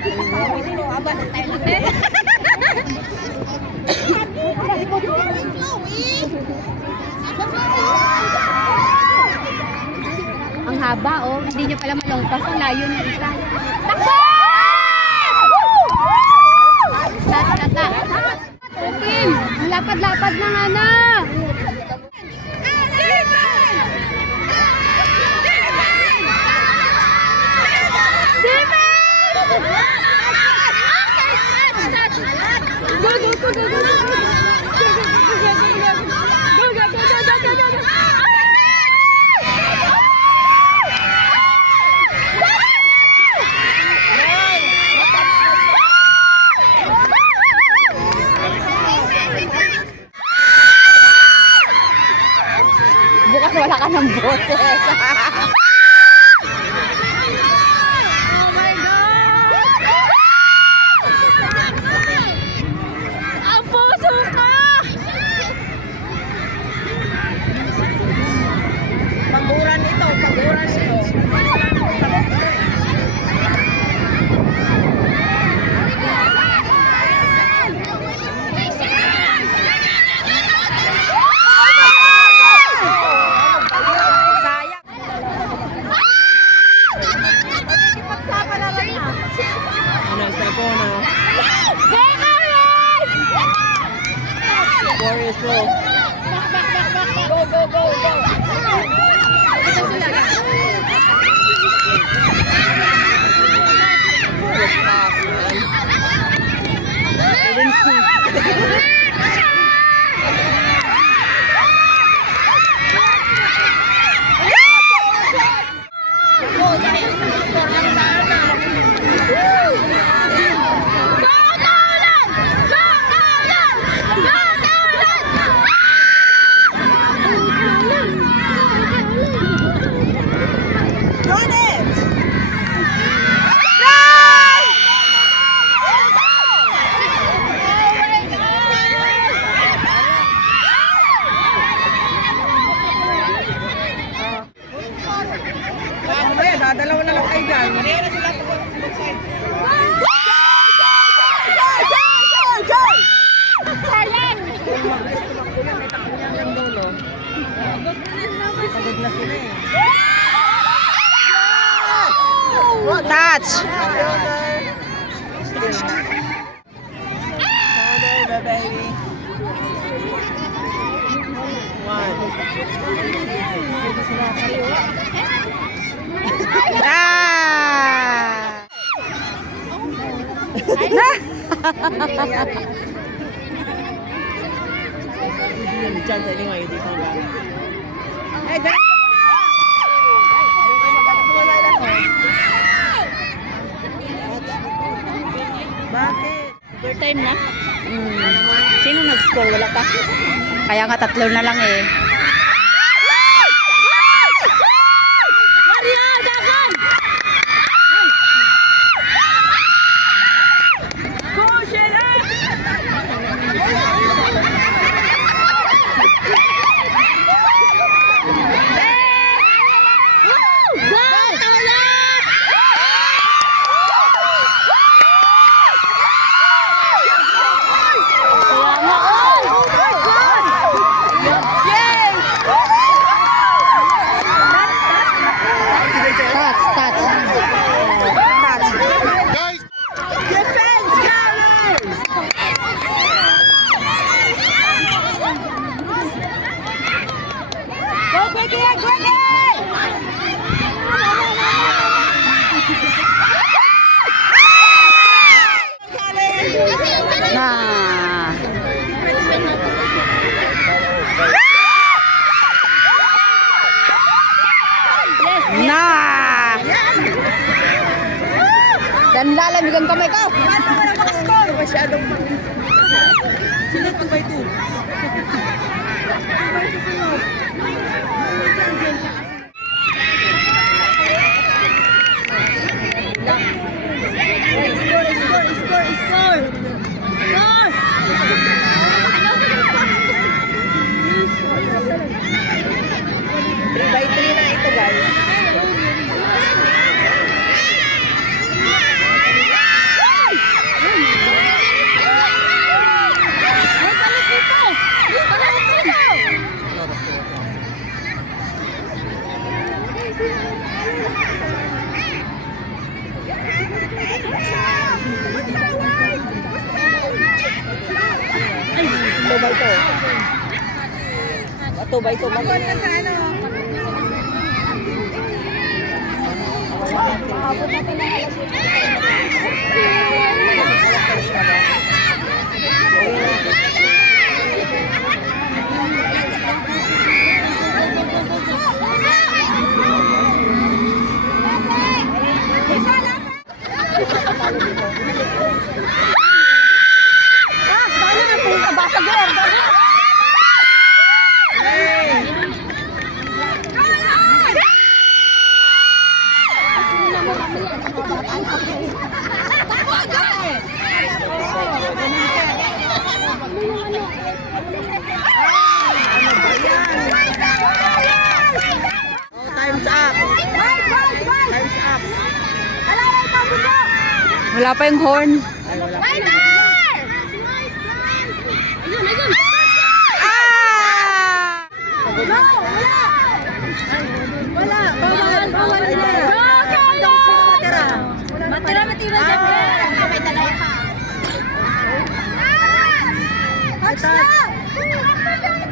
Ang haba, oh. Hindi nyo pala malongpas. Ang layo ng isa. Takbo! Tata. Open! Ang lapad-lapad ng ano. Bukas wala ka ng boses. Warriors go. Go, go, go, go. Ito sila. I didn't see. Dalawa na lang kayo dyan. Mariya na sila. Sayang! Pagod na sila eh. Touch! Shoulder, baby. One. Chance anyway, di ko ba? Eh, bakit? Overtime na? Sino nag-score? Wala ka? Kaya nga 3 na lang eh. Dan lalamigan kamay ko. Paano mo na makascore? Masyadong sila 2x2. Score! 3x3 na ito, guys. ito. Ito ba ito? Bakit na sa ano? Abot natin ng alas Time's up. Time's up. Wala pa yung horn. Ay, wala pa. Wala. Bawal na. Sino matira? Matira dyan. May dalawa pa.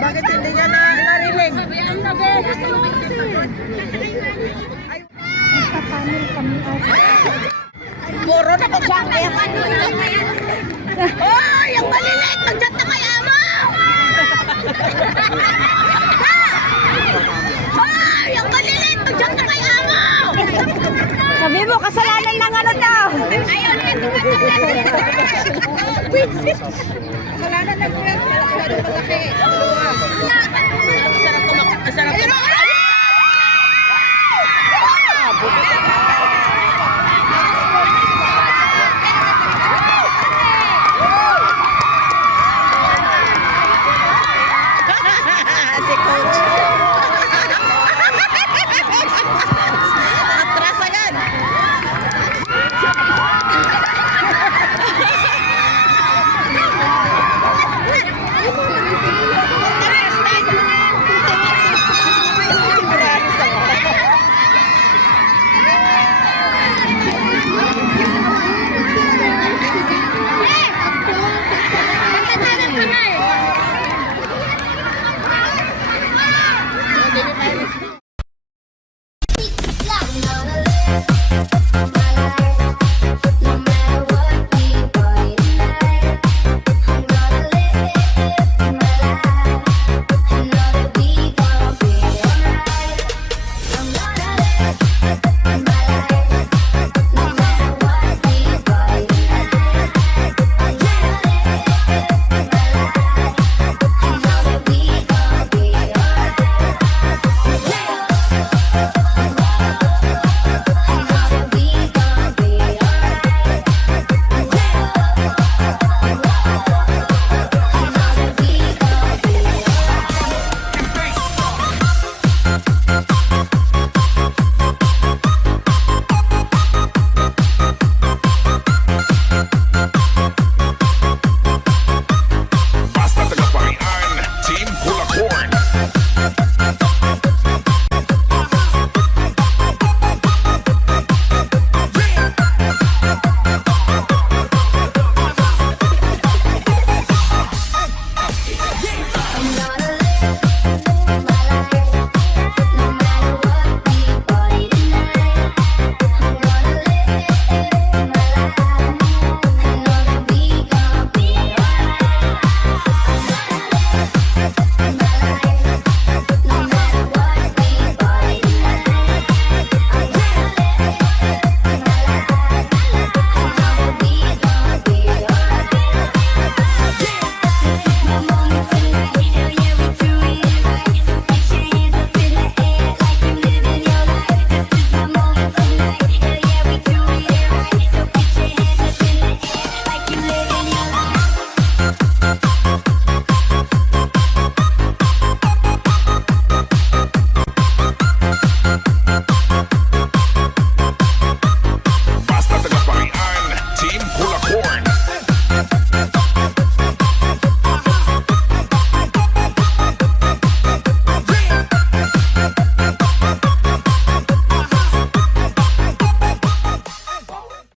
Bakit hindi niya na narinig? Nagtapanel kami Puro na ko siya. Kaya paano lang na yan? Hoy! Ang malilit! Nandiyan na kaya mo! Hoy! Ang malilit! Nandiyan na kaya mo! Sabi mo, kasalanan ng ano daw. Ayaw na ito! Kasalanan ng friend. Masyadong malaki.